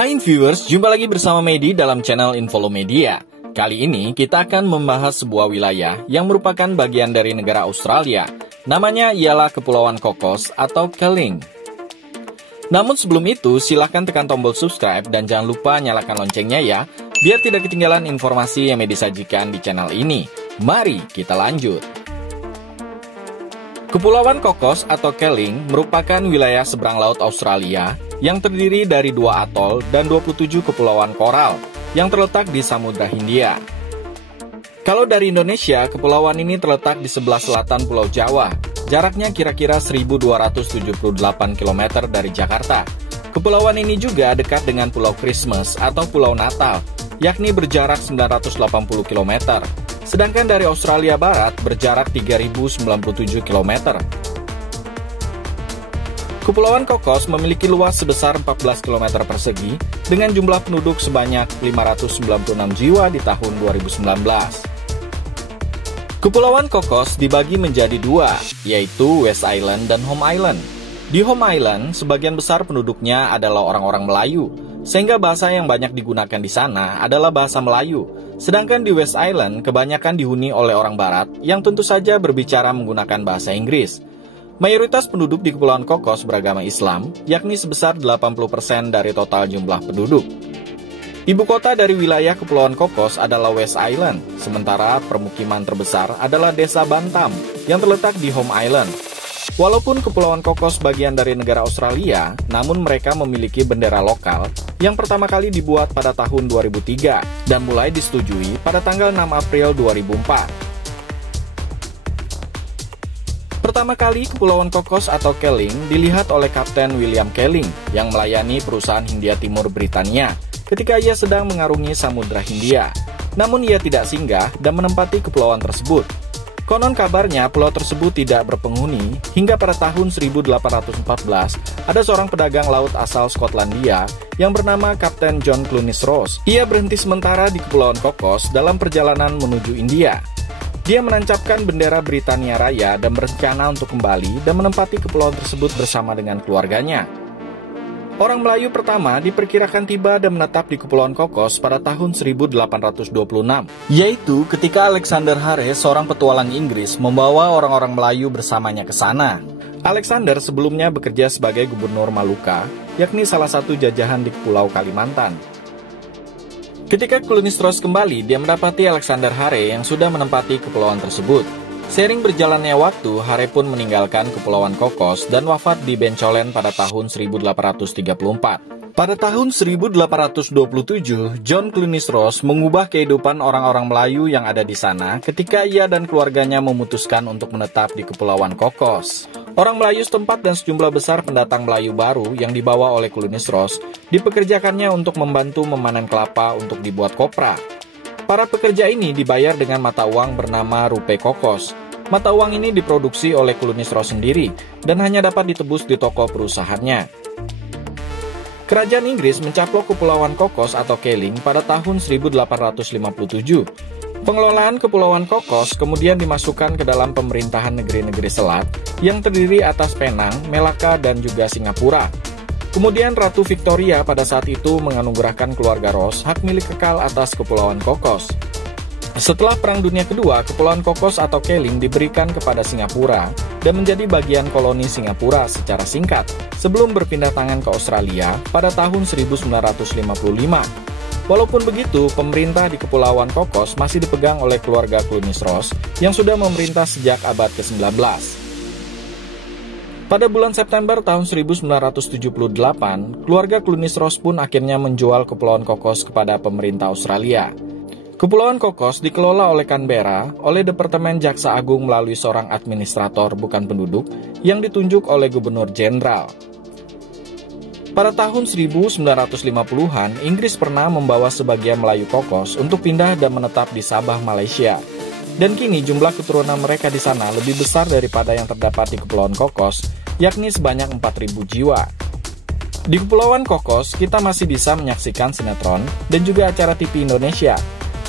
Hai viewers, jumpa lagi bersama Medi dalam channel Infolomedia. Kali ini kita akan membahas sebuah wilayah yang merupakan bagian dari negara Australia. Namanya ialah Kepulauan Cocos atau Keeling. Namun sebelum itu, silahkan tekan tombol subscribe dan jangan lupa nyalakan loncengnya ya, biar tidak ketinggalan informasi yang Medi sajikan di channel ini. Mari kita lanjut. Kepulauan Cocos atau Keeling merupakan wilayah seberang laut Australia yang terdiri dari 2 atol dan 27 kepulauan koral yang terletak di Samudra Hindia. Kalau dari Indonesia, kepulauan ini terletak di sebelah selatan Pulau Jawa. Jaraknya kira-kira 1278 km dari Jakarta. Kepulauan ini juga dekat dengan Pulau Christmas atau Pulau Natal, yakni berjarak 980 km. Sedangkan dari Australia Barat berjarak 3097 km. Kepulauan Cocos memiliki luas sebesar 14 km persegi dengan jumlah penduduk sebanyak 596 jiwa di tahun 2019. Kepulauan Cocos dibagi menjadi 2, yaitu West Island dan Home Island. Di Home Island, sebagian besar penduduknya adalah orang-orang Melayu, sehingga bahasa yang banyak digunakan di sana adalah bahasa Melayu. Sedangkan di West Island, kebanyakan dihuni oleh orang Barat yang tentu saja berbicara menggunakan bahasa Inggris. Mayoritas penduduk di Kepulauan Cocos beragama Islam, yakni sebesar 80% dari total jumlah penduduk. Ibu kota dari wilayah Kepulauan Cocos adalah West Island, sementara permukiman terbesar adalah Desa Bantam yang terletak di Home Island. Walaupun Kepulauan Cocos bagian dari negara Australia, namun mereka memiliki bendera lokal yang pertama kali dibuat pada tahun 2003 dan mulai disetujui pada tanggal 6 April 2004. Pertama kali Kepulauan Cocos atau Keeling dilihat oleh Kapten William Keeling yang melayani perusahaan Hindia Timur Britania ketika ia sedang mengarungi Samudra Hindia. Namun ia tidak singgah dan menempati kepulauan tersebut. Konon kabarnya pulau tersebut tidak berpenghuni hingga pada tahun 1814 ada seorang pedagang laut asal Skotlandia yang bernama Kapten John Clunies Ross. Ia berhenti sementara di Kepulauan Cocos dalam perjalanan menuju India. Dia menancapkan bendera Britania Raya dan berencana untuk kembali dan menempati kepulauan tersebut bersama dengan keluarganya. Orang Melayu pertama diperkirakan tiba dan menetap di Kepulauan Cocos pada tahun 1826, yaitu ketika Alexander Harris, seorang petualang Inggris, membawa orang-orang Melayu bersamanya ke sana. Alexander sebelumnya bekerja sebagai gubernur Maluka, yakni salah satu jajahan di Pulau Kalimantan. Ketika Clunies Ross kembali, dia mendapati Alexander Hare yang sudah menempati kepulauan tersebut. Seiring berjalannya waktu, Hare pun meninggalkan Kepulauan Cocos dan wafat di Bencolen pada tahun 1834. Pada tahun 1827, John Clunies Ross mengubah kehidupan orang-orang Melayu yang ada di sana ketika ia dan keluarganya memutuskan untuk menetap di Kepulauan Cocos. Orang Melayu setempat dan sejumlah besar pendatang Melayu baru yang dibawa oleh Clunies Ross dipekerjakannya untuk membantu memanen kelapa untuk dibuat kopra. Para pekerja ini dibayar dengan mata uang bernama rupiah Cocos. Mata uang ini diproduksi oleh Clunies Ross sendiri dan hanya dapat ditebus di toko perusahaannya. Kerajaan Inggris mencaplok Kepulauan Cocos atau Keeling pada tahun 1857. Pengelolaan Kepulauan Cocos kemudian dimasukkan ke dalam pemerintahan negeri-negeri selat yang terdiri atas Penang, Melaka, dan juga Singapura. Kemudian Ratu Victoria pada saat itu menganugerahkan keluarga Ross hak milik kekal atas Kepulauan Cocos. Setelah Perang Dunia Kedua, Kepulauan Cocos atau Keeling diberikan kepada Singapura dan menjadi bagian koloni Singapura secara singkat sebelum berpindah tangan ke Australia pada tahun 1955. Walaupun begitu, pemerintah di Kepulauan Cocos masih dipegang oleh keluarga Clunies Ross yang sudah memerintah sejak abad ke-19. Pada bulan September tahun 1978, keluarga Clunies Ross pun akhirnya menjual Kepulauan Cocos kepada pemerintah Australia. Kepulauan Cocos dikelola oleh Canberra oleh Departemen Jaksa Agung melalui seorang administrator bukan penduduk yang ditunjuk oleh Gubernur Jenderal. Pada tahun 1950-an, Inggris pernah membawa sebagian Melayu Cocos untuk pindah dan menetap di Sabah, Malaysia. Dan kini jumlah keturunan mereka di sana lebih besar daripada yang terdapat di Kepulauan Cocos, yakni sebanyak 4.000 jiwa. Di Kepulauan Cocos, kita masih bisa menyaksikan sinetron dan juga acara TV Indonesia.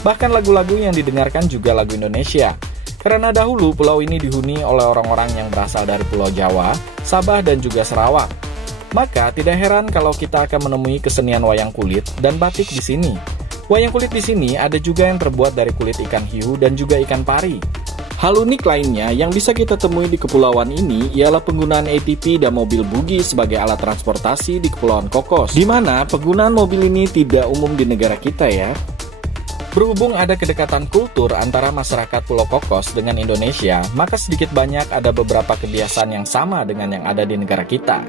Bahkan lagu-lagu yang didengarkan juga lagu Indonesia. Karena dahulu pulau ini dihuni oleh orang-orang yang berasal dari Pulau Jawa, Sabah, dan juga Sarawak. Maka tidak heran kalau kita akan menemui kesenian wayang kulit dan batik di sini. Wayang kulit di sini ada juga yang terbuat dari kulit ikan hiu dan juga ikan pari. Hal unik lainnya yang bisa kita temui di kepulauan ini ialah penggunaan ATV dan mobil buggy sebagai alat transportasi di Kepulauan Cocos, di mana penggunaan mobil ini tidak umum di negara kita ya. Berhubung ada kedekatan kultur antara masyarakat Pulau Cocos dengan Indonesia, maka sedikit banyak ada beberapa kebiasaan yang sama dengan yang ada di negara kita.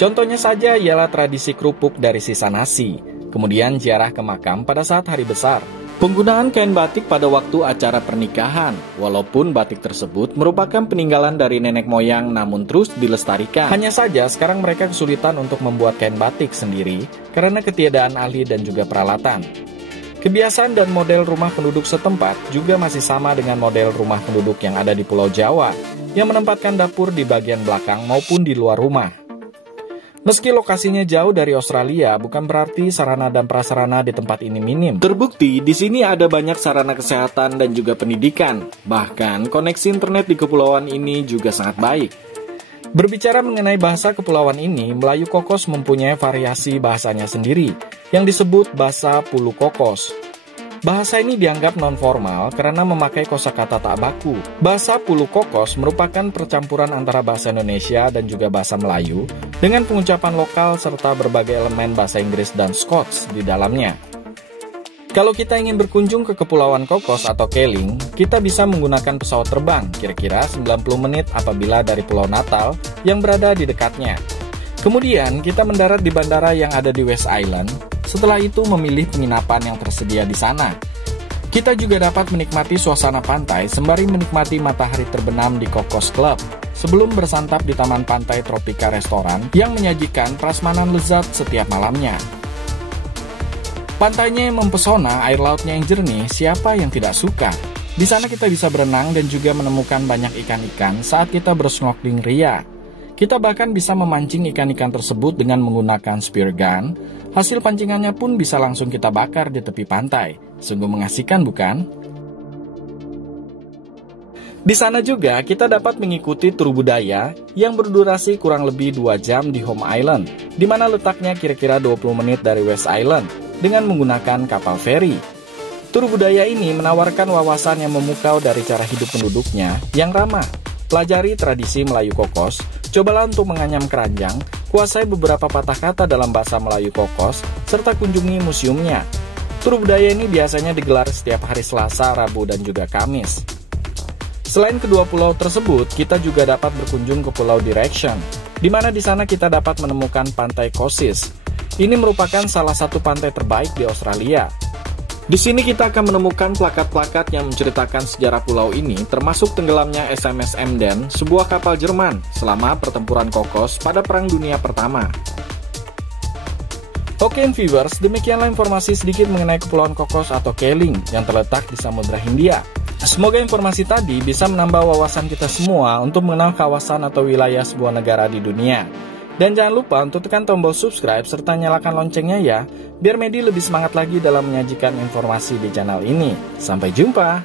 Contohnya saja ialah tradisi kerupuk dari sisa nasi, kemudian ziarah ke makam pada saat hari besar. Penggunaan kain batik pada waktu acara pernikahan, walaupun batik tersebut merupakan peninggalan dari nenek moyang namun terus dilestarikan. Hanya saja sekarang mereka kesulitan untuk membuat kain batik sendiri karena ketiadaan ahli dan juga peralatan. Kebiasaan dan model rumah penduduk setempat juga masih sama dengan model rumah penduduk yang ada di Pulau Jawa, yang menempatkan dapur di bagian belakang maupun di luar rumah. Meski lokasinya jauh dari Australia, bukan berarti sarana dan prasarana di tempat ini minim. Terbukti, di sini ada banyak sarana kesehatan dan juga pendidikan. Bahkan, koneksi internet di kepulauan ini juga sangat baik. Berbicara mengenai bahasa kepulauan ini, Melayu Cocos mempunyai variasi bahasanya sendiri, yang disebut bahasa Pulu Cocos. Bahasa ini dianggap non-formal karena memakai kosakata tak baku. Bahasa Pulu Cocos merupakan percampuran antara bahasa Indonesia dan juga bahasa Melayu dengan pengucapan lokal serta berbagai elemen bahasa Inggris dan Scots di dalamnya. Kalau kita ingin berkunjung ke Kepulauan Cocos atau Keling, kita bisa menggunakan pesawat terbang kira-kira 90 menit apabila dari Pulau Natal yang berada di dekatnya. Kemudian kita mendarat di bandara yang ada di West Island. Setelah itu memilih penginapan yang tersedia di sana. Kita juga dapat menikmati suasana pantai sembari menikmati matahari terbenam di Cocos Club sebelum bersantap di Taman Pantai Tropika Restoran yang menyajikan prasmanan lezat setiap malamnya. Pantainya yang mempesona, air lautnya yang jernih, siapa yang tidak suka? Di sana kita bisa berenang dan juga menemukan banyak ikan-ikan saat kita bersnorkeling ria. Kita bahkan bisa memancing ikan-ikan tersebut dengan menggunakan spear gun. Hasil pancingannya pun bisa langsung kita bakar di tepi pantai. Sungguh mengasihkan, bukan? Di sana juga kita dapat mengikuti tur budaya yang berdurasi kurang lebih 2 jam di Home Island, di mana letaknya kira-kira 20 menit dari West Island dengan menggunakan kapal feri. Tur budaya ini menawarkan wawasan yang memukau dari cara hidup penduduknya yang ramah. Pelajari tradisi Melayu Cocos, cobalah untuk menganyam keranjang, kuasai beberapa patah kata dalam bahasa Melayu Cocos, serta kunjungi museumnya. Tur budaya ini biasanya digelar setiap hari Selasa, Rabu, dan juga Kamis. Selain kedua pulau tersebut, kita juga dapat berkunjung ke Pulau Direction, di mana di sana kita dapat menemukan Pantai Kosis. Ini merupakan salah satu pantai terbaik di Australia. Di sini kita akan menemukan plakat-plakat yang menceritakan sejarah pulau ini, termasuk tenggelamnya SMS Emden, sebuah kapal Jerman, selama pertempuran Cocos pada Perang Dunia Pertama. Oke viewers, demikianlah informasi sedikit mengenai Kepulauan Cocos atau Keling yang terletak di Samudra Hindia. Semoga informasi tadi bisa menambah wawasan kita semua untuk mengenal kawasan atau wilayah sebuah negara di dunia. Dan jangan lupa untuk tekan tombol subscribe serta nyalakan loncengnya ya, biar Medi lebih semangat lagi dalam menyajikan informasi di channel ini. Sampai jumpa!